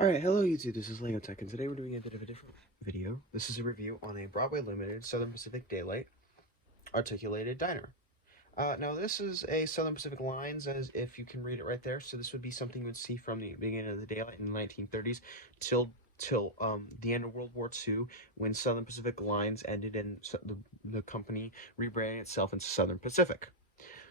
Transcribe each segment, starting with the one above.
Alright, hello YouTube, this is LEGO Tech, and today we're doing a bit of a different video. This is a review on a Broadway Limited Southern Pacific Daylight articulated diner. Now this is a Southern Pacific Lines, as if you can read it right there, so this would be something you would see from the beginning of the Daylight in the 1930s till the end of World War II, when Southern Pacific Lines ended and the company rebranded itself into Southern Pacific.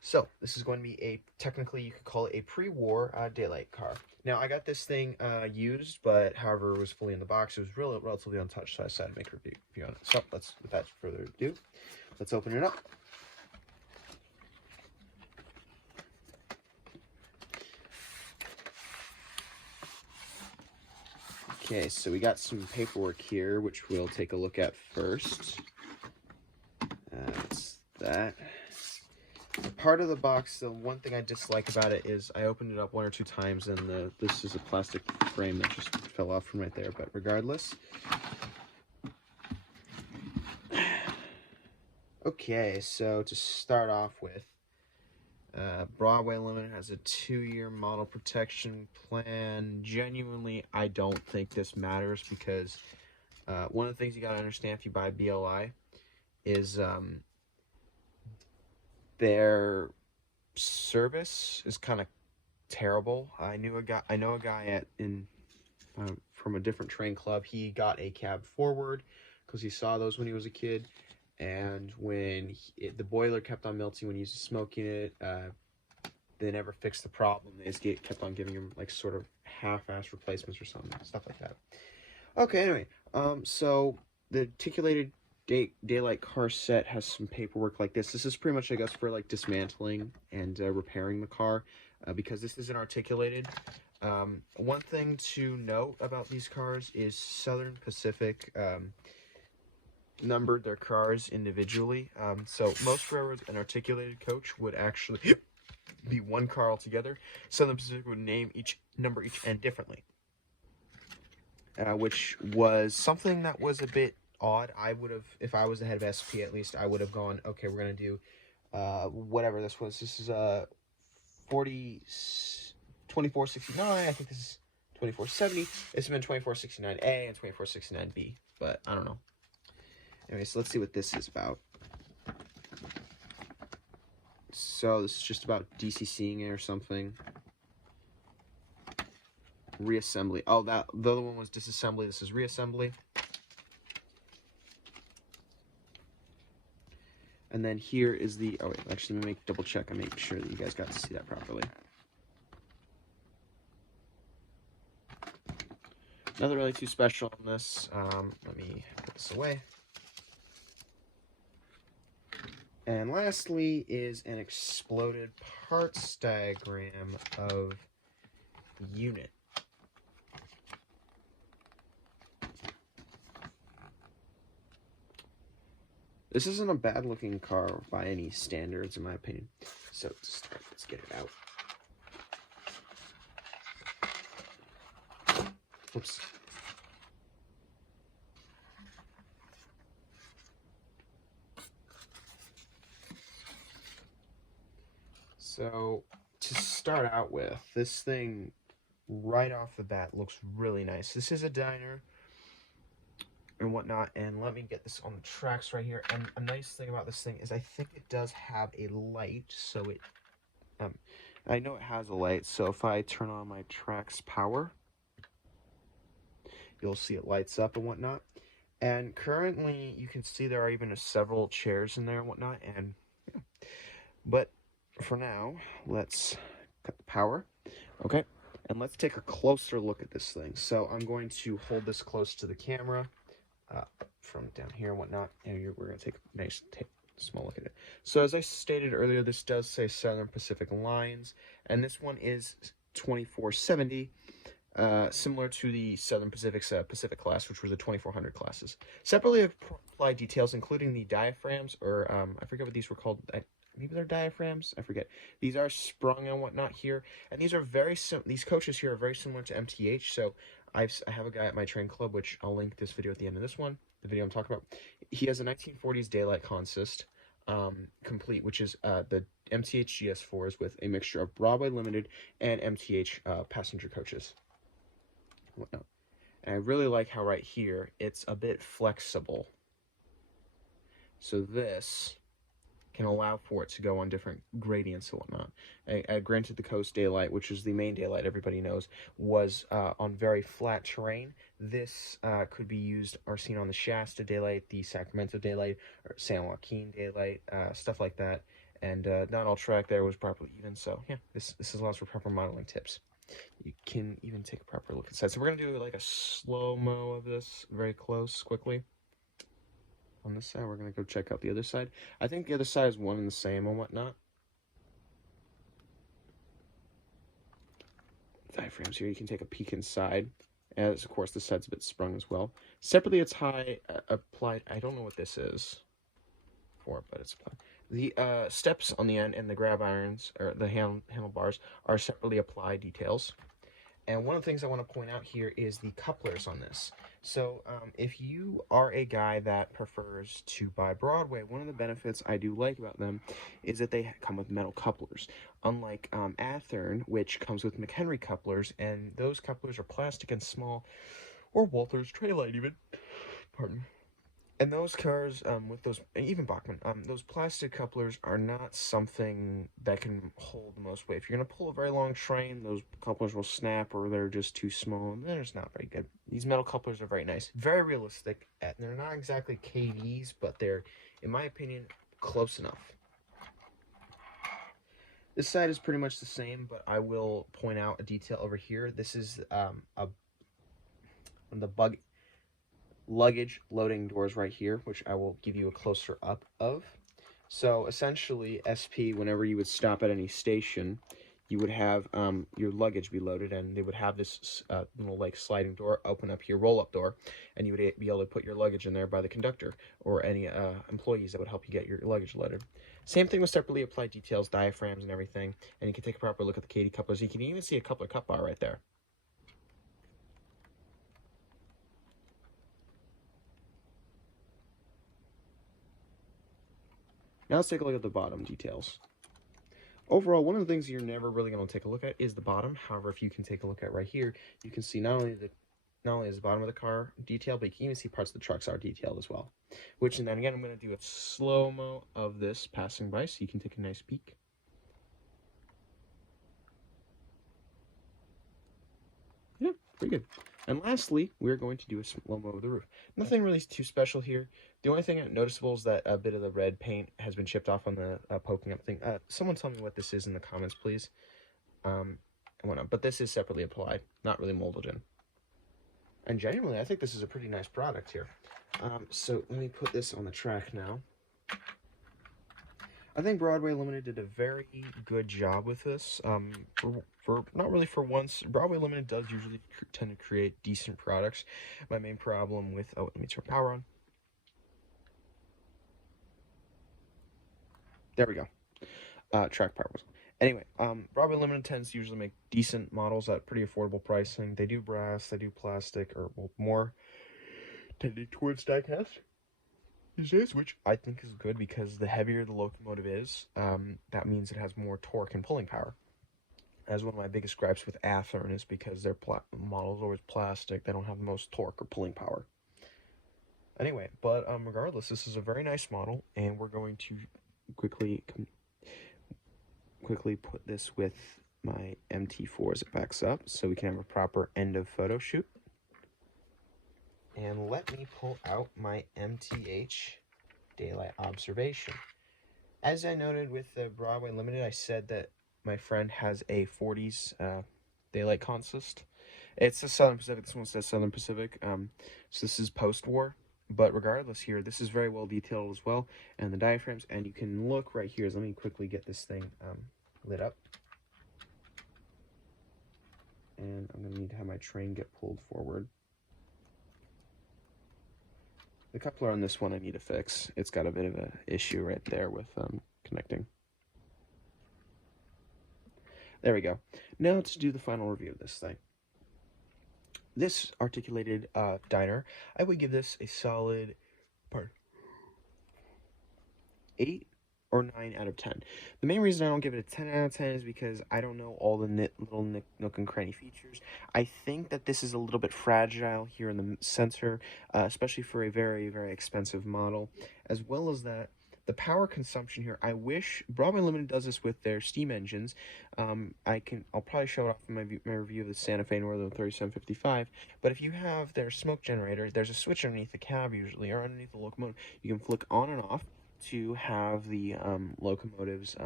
So this is going to be technically you could call it a pre-war Daylight car. Now I got this thing used, but however it was fully in the box. It was really relatively untouched, so I decided to make a review on it. So without further ado, let's open it up. Okay, so we got some paperwork here, which we'll take a look at first. That's that. Part of the box, the one thing I dislike about it is I opened it up one or two times and this is a plastic frame that just fell off from right there, but regardless. Okay, so to start off with, Broadway Limited has a 2-year model protection plan. Genuinely, I don't think this matters because one of the things you gotta understand if you buy BLI is their service is kind of terrible. I know a guy from a different train club. He got a cab forward because he saw those when he was a kid, and when the boiler kept on melting when he was smoking it, they never fixed the problem. They just kept on giving him like sort of half-ass replacements or something, stuff like that. Okay, anyway, so the articulated Daylight car set has some paperwork like this. This is pretty much, I guess, for like dismantling and repairing the car, because this isn't articulated. One thing to note about these cars is Southern Pacific numbered their cars individually. So most railroads, an articulated coach would actually be one car altogether. Southern Pacific would number each end differently, which was something that was a bit odd. I would have, if I was the head of SP at least, I would have gone, okay, we're going to do whatever this was. This is 2469. I think this is 2470. This has been 2469A and 2469B, but I don't know. Anyway, so let's see what this is about. So this is just about DCCing it or something. Reassembly. Oh, the other one was disassembly. This is reassembly. And then here is the, oh wait, actually let me double check and make sure that you guys got to see that properly. Nothing really too special on this. Let me put this away. And lastly is an exploded parts diagram of the unit. This isn't a bad looking car by any standards, in my opinion. So to start, let's get it out. Oops. So to start out with, this thing right off the bat looks really nice. This is a diner and whatnot, and let me get this on the tracks right here. And a nice thing about this thing is I think it does have a light, so it I know it has a light, so if I turn on my tracks power, you'll see it lights up and whatnot. And currently you can see there are even several chairs in there and whatnot, and yeah. But for now, let's cut the power. Okay, and let's take a closer look at this thing. So I'm going to hold this close to the camera from down here and whatnot, and we're going to take a nice small look at it. So as I stated earlier, this does say Southern Pacific Lines, and this one is 2470, similar to the Southern Pacific's Pacific class, which were the 2400 classes. Separately applied details, including the diaphragms, or I forget what these were called. Maybe they're diaphragms, I forget. These are sprung and whatnot here, and these are these coaches here are very similar to MTH. So I have a guy at my train club, which I'll link this video at the end of this one, the video I'm talking about. He has a 1940s Daylight consist complete, which is the MTH GS4s with a mixture of Broadway Limited and MTH passenger coaches. whatnot. And I really like how right here, it's a bit flexible. So this can allow for it to go on different gradients and whatnot. Granted, the coast daylight, which is the main daylight everybody knows, was on very flat terrain. This could be used or seen on the Shasta daylight, the Sacramento daylight, or San Joaquin daylight, stuff like that. And not all track there was properly even. So yeah, this allows for proper modeling tips. You can even take a proper look inside. So we're gonna do like a slow-mo of this, very close, quickly. On this side, we're gonna go check out the other side. I think the other side is one and the same and whatnot. Diaphragms here, you can take a peek inside. As of course the side's a bit sprung as well. Separately, it's high applied. I don't know what this is for, but it's applied. The steps on the end and the grab irons, or the handlebars, are separately applied details. And one of the things I want to point out here is the couplers on this. So if you are a guy that prefers to buy Broadway, one of the benefits I do like about them is that they come with metal couplers. Unlike Athearn, which comes with McHenry couplers, and those couplers are plastic and small, or Walther's Trailite even. Pardon me. And those cars, with those, even Bachmann, those plastic couplers are not something that can hold the most weight. If you're going to pull a very long train, those couplers will snap, or they're just too small, and they're just not very good. These metal couplers are very nice, very realistic, and they're not exactly KVs, but they're, in my opinion, close enough. This side is pretty much the same, but I will point out a detail over here. This is the luggage loading doors right here, which I will give you a closer up of. So essentially, SP, whenever you would stop at any station, you would have your luggage be loaded, and they would have this little like sliding door open up here, roll-up door, and you would be able to put your luggage in there by the conductor or any employees that would help you get your luggage loaded. Same thing with separately applied details, diaphragms, and everything. And you can take a proper look at the Kadee couplers. You can even see a coupler cut bar right there. Now let's take a look at the bottom details. Overall, one of the things you're never really going to take a look at is the bottom. However, if you can take a look at right here, you can see not only is the bottom of the car detailed, but you can even see parts of the trucks are detailed as well. Which, and then again, I'm going to do a slow-mo of this passing by so you can take a nice peek. Yeah, pretty good. And lastly, we're going to do a slow-mo of the roof. Nothing really too special here. The only thing noticeable is that a bit of the red paint has been chipped off on the poking up thing. Someone tell me what this is in the comments, please. And whatnot. But this is separately applied, not really molded in. And genuinely, I think this is a pretty nice product here. So let me put this on the track now. I think Broadway Limited did a very good job with this. For not really for once, Broadway Limited does usually tend to create decent products. My main problem with, oh, let me turn power on. There we go. Track power was on. Anyway, Broadway Limited tends to usually make decent models at pretty affordable pricing. They do brass, they do plastic, or well, more tended towards diecast these days, which I think is good because the heavier the locomotive is, that means it has more torque and pulling power. As one of my biggest gripes with Athearn is because their model is always plastic, they don't have the most torque or pulling power. Anyway, but regardless, this is a very nice model, and we're going to quickly put this with my MT4 as it backs up so we can have a proper end of photo shoot. And let me pull out my MTH daylight observation. As I noted with the Broadway Limited, I said that my friend has a 40s daylight consist. It's the Southern Pacific. This one says Southern Pacific. So this is post-war. But regardless here, this is very well detailed as well. And the diaphragms, and you can look right here. So let me quickly get this thing lit up. And I'm going to need to have my train get pulled forward. The coupler on this one I need to fix. It's got a bit of an issue right there with connecting. There we go. Now let's do the final review of this thing. This articulated diner, I would give this a solid 8 or 9 out of 10. The main reason I don't give it a 10 out of 10 is because I don't know all the little nook and cranny features. I think that this is a little bit fragile here in the sensor, especially for a very, very expensive model, as well as that the power consumption here. I wish Broadway Limited does this with their steam engines. I'll probably show it off in my review of the Santa Fe Northern 3755. But if you have their smoke generator, there's a switch underneath the cab usually, or underneath the locomotive. You can flick on and off to have the locomotive's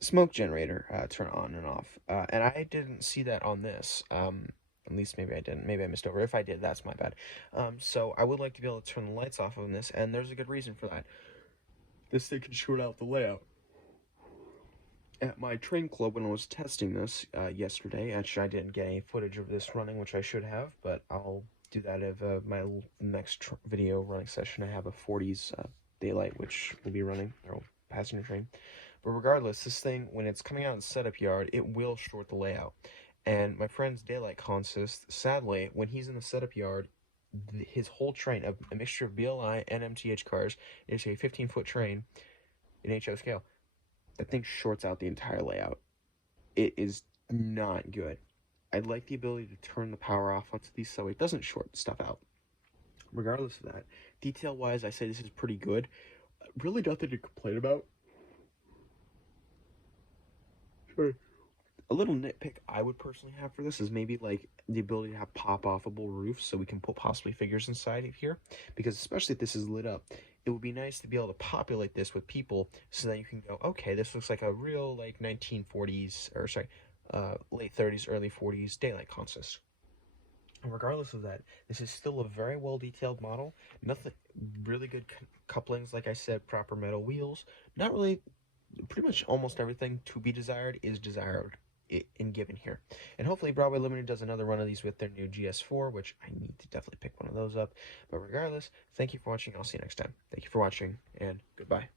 smoke generator turn on and off. And I didn't see that on this. At least maybe I didn't. Maybe I missed over. If I did, that's my bad. So I would like to be able to turn the lights off on this, and there's a good reason for that. This thing can short out the layout. At my train club, when I was testing this yesterday, actually I didn't get any footage of this running, which I should have, but I'll do that if my next video running session. I have a 40s daylight, which will be running, or passenger train. But regardless, this thing, when it's coming out of the setup yard, it will short the layout. And my friend's daylight consist, sadly, when he's in the setup yard, his whole train, a mixture of BLI and MTH cars, is a 15-foot train in HO scale. That thing shorts out the entire layout. It is not good. I'd like the ability to turn the power off onto these so it doesn't short stuff out. Regardless of that, detail-wise, I say this is pretty good. Really nothing to complain about. Sorry. A little nitpick I would personally have for this is maybe like the ability to have pop-offable roofs so we can put possibly figures inside of here, because especially if this is lit up, it would be nice to be able to populate this with people so that you can go, okay, this looks like a real like 1940s, or sorry, late 30s, early 40s daylight consist. And regardless of that, this is still a very well detailed model. Nothing really good couplings, like I said, proper metal wheels. Not really, pretty much almost everything to be desired is desired in given here. And hopefully Broadway Limited does another one of these with their new GS4, which I need to definitely pick one of those up. But regardless, thank you for watching. I'll see you next time. Thank you for watching, and goodbye.